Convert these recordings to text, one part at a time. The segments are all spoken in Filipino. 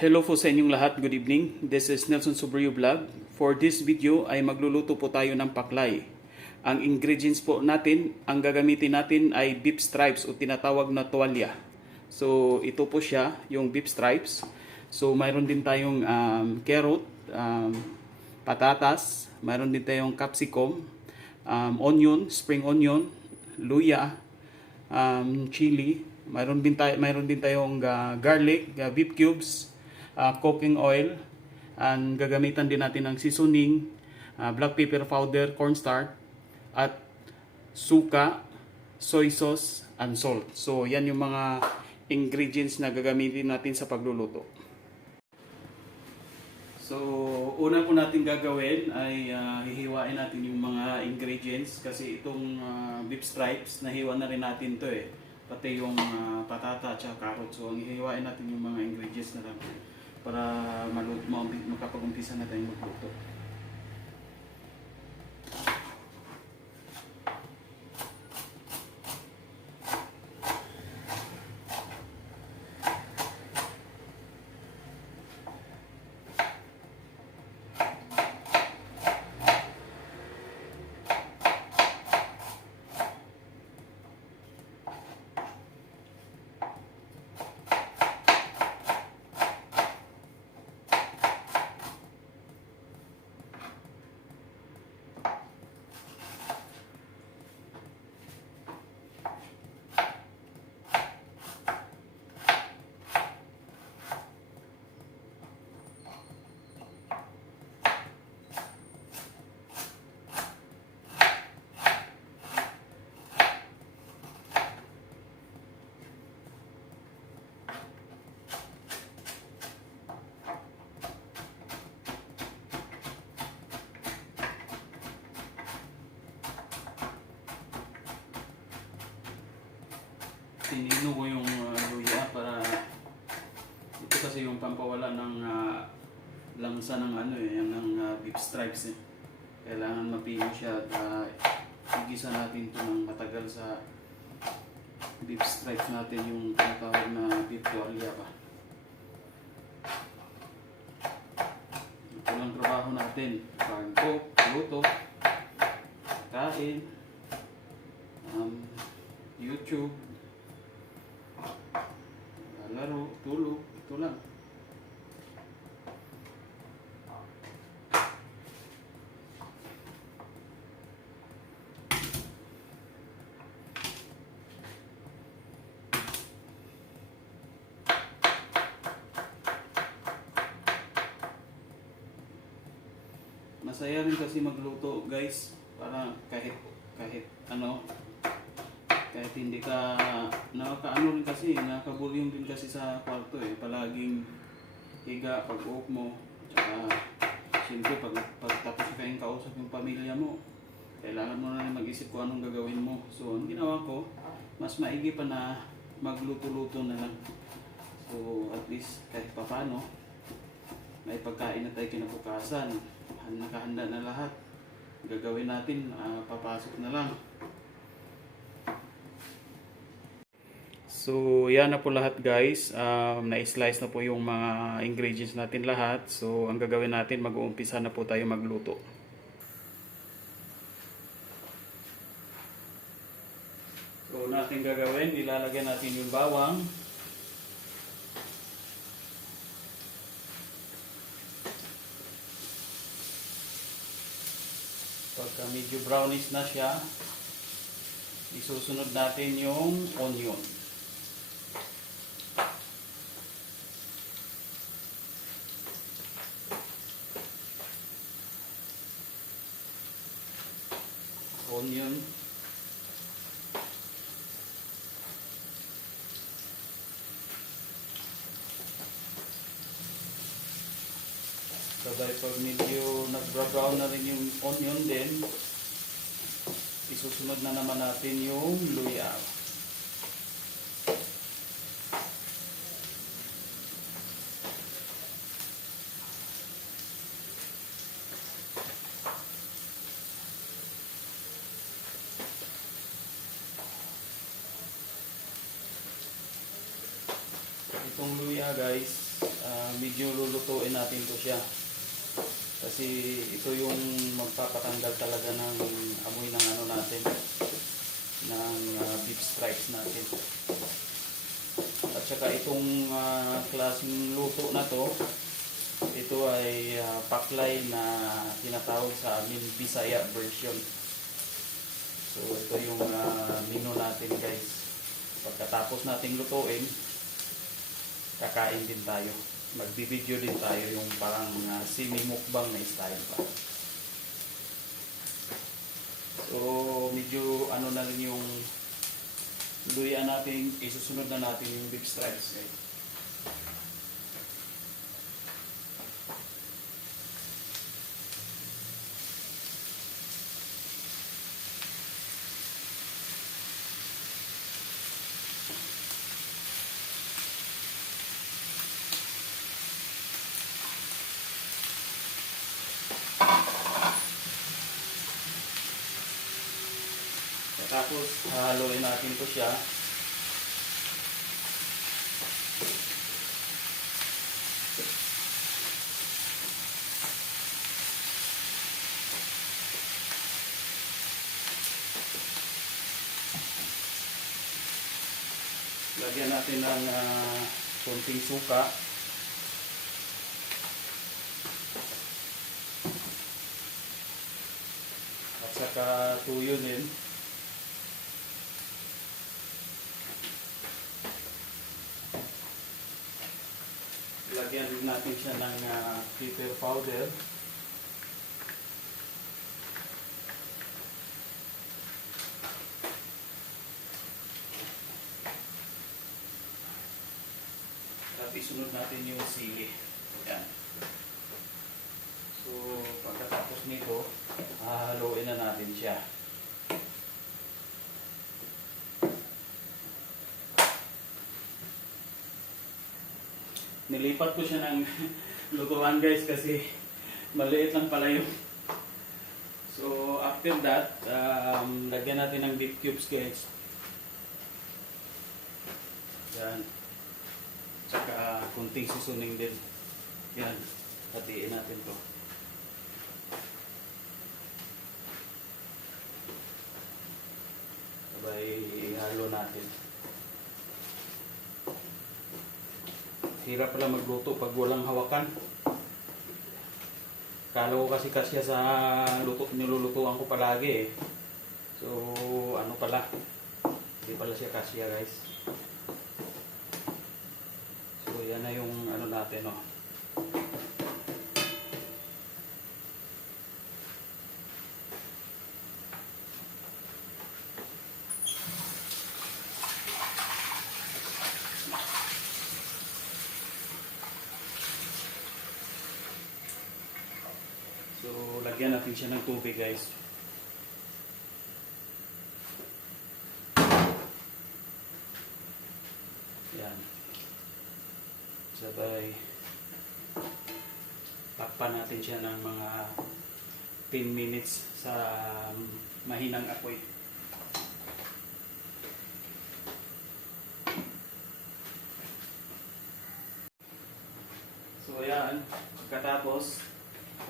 Hello po sa inyong lahat. Good evening. This is Nelson Sobrio Vlog. For this video ay magluluto po tayo ng paklay. Ang ingredients po natin, ang gagamitin natin ay beef stripes o tinatawag na tuwalya. So ito po siya, yung beef stripes. So mayroon din tayong carrot, patatas, mayroon din tayong capsicum, onion, spring onion, luya, chili, mayroon din tayong garlic, beef cubes, cooking oil, and gagamitan din natin ng seasoning, black pepper powder, cornstarch, at suka, soy sauce, and salt. So yan yung mga ingredients na gagamitin natin sa pagluluto. So una po natin gagawin ay hihiwain natin yung mga ingredients kasi itong beef stripes nahiwa na rin natin to pati yung patata at carrot. So hihiwain natin yung mga ingredients na lang para makapag-umpisa na tayong magluto. Tinino ko yung luya para ito kasi yung pampawala ng langsa ng ng beef stripes Kailangan mapino siya at igisa natin ito ng matagal sa beef stripes natin, yung tinatawag na beef tuwalya pa. Ito lang trabaho natin. Pag-cook, luto, kain, YouTube, laro, tulog, ito lang. Masaya rin kasi magluto, guys, para kahit hindi ka nakakaano rin kasi, nakakabulyong din kasi sa kwarto palaging higa pag-uok mo, tsaka siyempre pag tapos kayong kausap yung pamilya mo, kailangan mo na rin mag-isip kung anong gagawin mo. So ang ginawa ko, mas maigi pa na magluto-luto na lang. So at least kahit papano may pagkain na tayo kinabukasan, nakahanda na lahat, gagawin natin, papasok na lang. So, yan na po lahat, guys. Na-slice na po yung mga ingredients natin lahat. So, ang gagawin natin, mag-uumpisa na po tayo magluto. So, natin gagawin, ilalagay natin yung bawang. Pagka medyo brownish na siya, isusunod natin yung onion. Onion. Sabay pag medyo nag-brown na rin yung onion din, isusunod na naman natin yung luya. Itong luya, guys, medyo lulutuin natin to siya. Kasi ito yung magpapatanggal talaga ng amoy ng ano natin, ng beef stripes natin. At saka itong klaseng luto na to, ito ay paklay na tinatawag sa amin Bisaya version. So ito yung menu natin guys. Pagkatapos nating lutuin, kakain din tayo. Magbibideo din tayo yung parang semi-mukbang na style pa. So medyo ano na rin yung luya natin, isusunod na natin yung beef stripes guys. Tapos haluin natin to siya. Lagyan natin ng konting suka. At saka tuyo din. Lagyan din natin siya ng pepper powder. At isunod natin yung sili. Ayan. So, pagkatapos nito, haluin na natin siya. Nilipat ko siya ng lutuan guys kasi maliit lang pala yung. So after that, lagyan natin ng beef cubes guys. Yan. Tsaka kunting susuning din. Yan. Hatiin natin to. Sabay ihalo natin. Hirap pala magluto pag walang hawakan. Kala ko kasi kasya sa nilulutuan ko palagi eh. So ano pala, hindi pala siya kasya guys. So yan na yung ano natin oh. So, lagyan natin siya ng tubig guys. Yan. Sabay, takpan natin siya ng mga 10 minutes sa mahinang apoy. So, yan. Pagkatapos,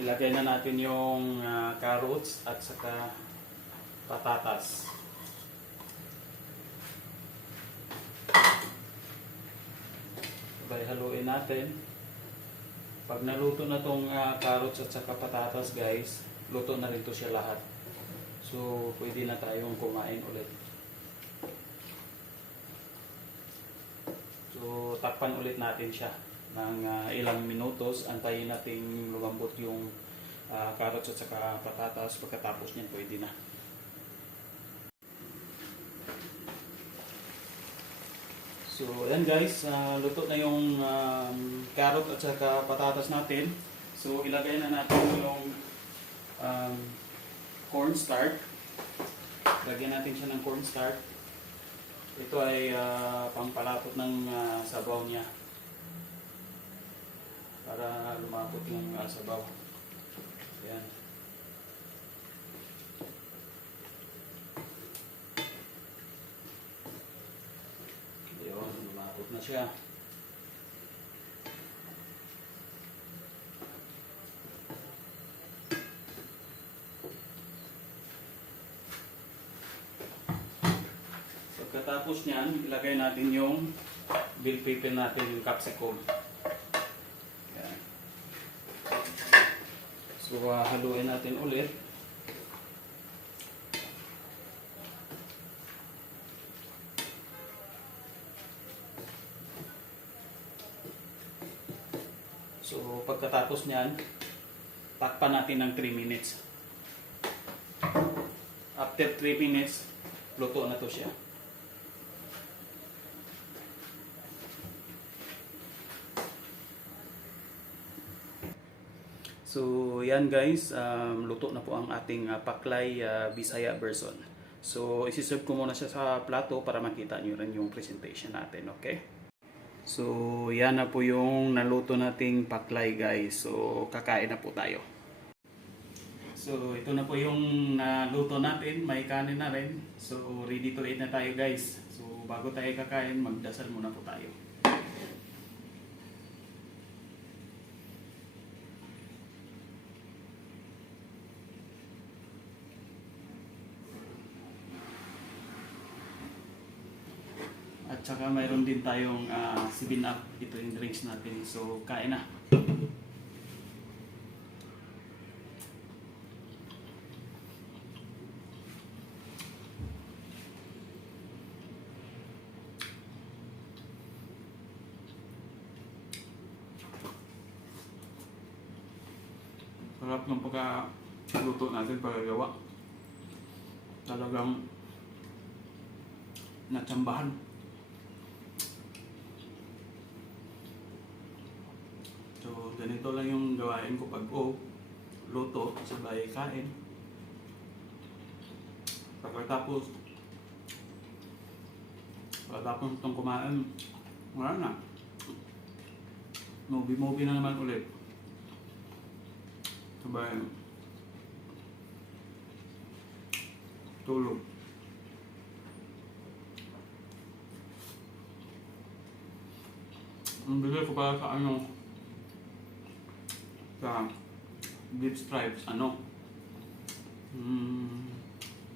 ilagay na natin yung carrots at saka patatas. Sabay haluin natin. Pag naluto na tong carrots at saka patatas guys, luto na rin to siya lahat. So pwede na tayong kumain ulit. So takpan ulit natin siya ng ilang minutos, antayin natin lumambot yung carrots at saka patatas. Pagkatapos niyan pwede na. So ayan guys, luto na yung carrot at saka patatas natin. So ilagay na natin yung cornstarch. Lagyan natin siya ng cornstarch. Ito ay pampalapot ng sabaw niya, para lumapot yung sabaw. Ayan. Ayun, lumapot na siya. Pagkatapos niyan, ilagay natin yung bell pepper natin, yung capsicum. Yan. So, haluin natin ulit. So, pagkatapos niyan, takpan natin ng 3 minutes. After 3 minutes, luto na to siya. So, yan guys, luto na po ang ating paklay Bisaya version. So, isi-serve ko muna siya sa plato para makita nyo rin yung presentation natin, okay? So, yan na po yung naluto nating paklay guys. So, kakain na po tayo. So, ito na po yung naluto natin. May kanin na rin. So, ready to eat na tayo guys. So, bago tayo kakain, magdasal muna po tayo. At saka mayroon din tayong 7-Up. Ito yung drinks natin. So, kain na. Sarap ng pagkaluto natin, pagkagawa. Talagang natsambahan. So, ganito lang yung gawain ko pag luto, sabay kain. Pagkatapos itong kumain, wala na. Movie na naman ulit. Sabay tulog. Ang bigay ko para sa sa beef stripes, 9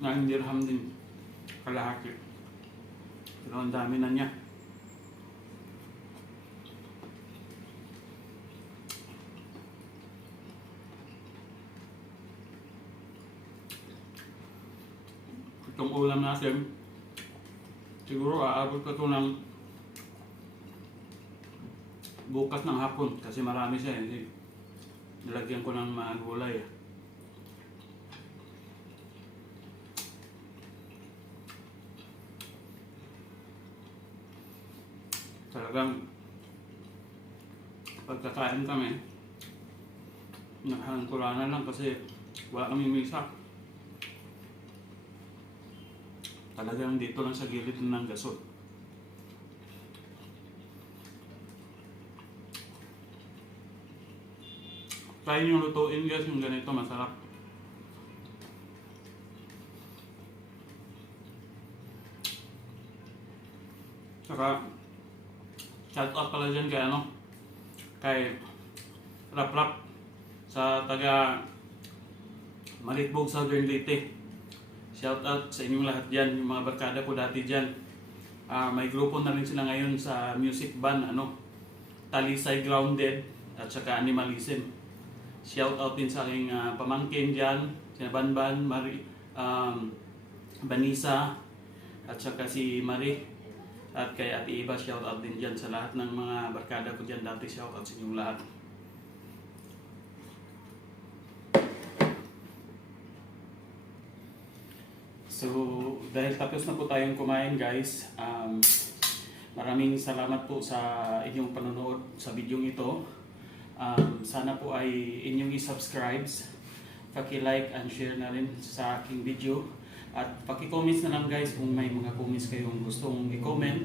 dirham din kalahati. Pero ang dami na niya. Itong ulam natin, siguro aabot ko ito ng bukas ng hapon kasi marami siya. Nilagyan ko ng mga gulay. Talagang pagkakain kami, nakahangkulanan lang kasi wala kami misa. Talagang dito lang sa gilid ng gasol. Try nyo lutuin guys yung ganito, masarap. Saka shout out pala dyan kay Rap sa taga Malitbog, Southern Leyte. Shout out sa inyong lahat dyan, yung mga barkada ko dati dyan. May grupo na rin sila ngayon sa music band, Talisay Grounded at saka Animalism. Shout out din sa aking pamangkin dyan, si Banban, Vanessa, at saka si Marie, at kay Ate Iba. Shout out din dyan sa lahat ng mga barkada ko dyan dati. Shout out sa inyong lahat. So, dahil tapos na po tayong kumain guys, maraming salamat po sa inyong panonood sa video ito. Sana po ay inyong i-subscribe, paki-like and share na rin sa aking video, at paki-comments na lang guys kung may mga comments kayong gustong i-comment,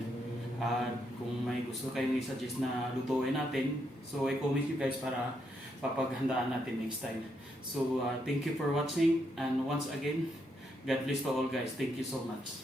at kung may gusto kayong i-suggest na lutuin natin, so i-comment nyo guys para papaghandaan natin next time. So thank you for watching, and once again, God bless to all guys. Thank you so much.